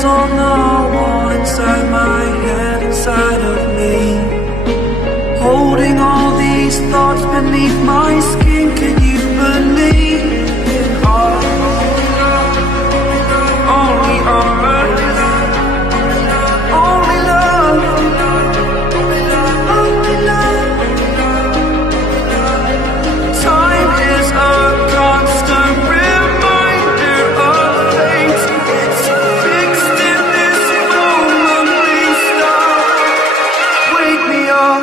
Writing's on the wall inside my head, inside of me. Holding all these thoughts beneath my skin. Can you believe in us? Only us. Only love. Only love. Time is a constant reminder of fate. It's fixed in this moment. Please stop. Wake me up.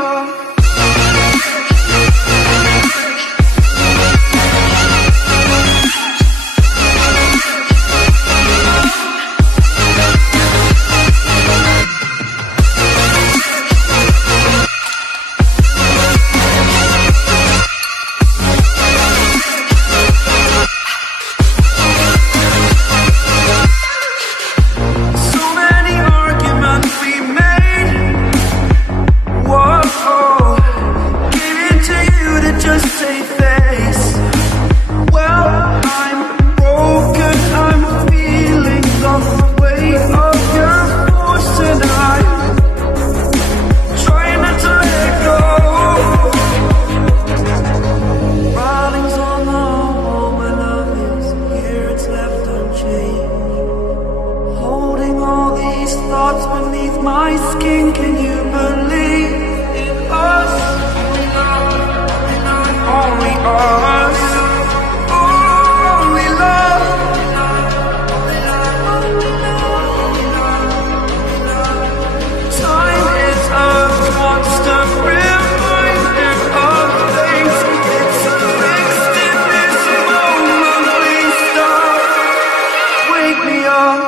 So many arguments we made. Whoa, gave it to you to just save face. Well, I'm broken. I'm feeling the weight of your force, and I'm trying not to let go. Writing's on the wall, my love is here, it's left unchanged. Holding all these thoughts beneath my skin. Can you believe in us? Only us. Only love. Time is a constant reminder of things. It's fixed in this moment. Please stop. Wake me up.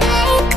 Bye.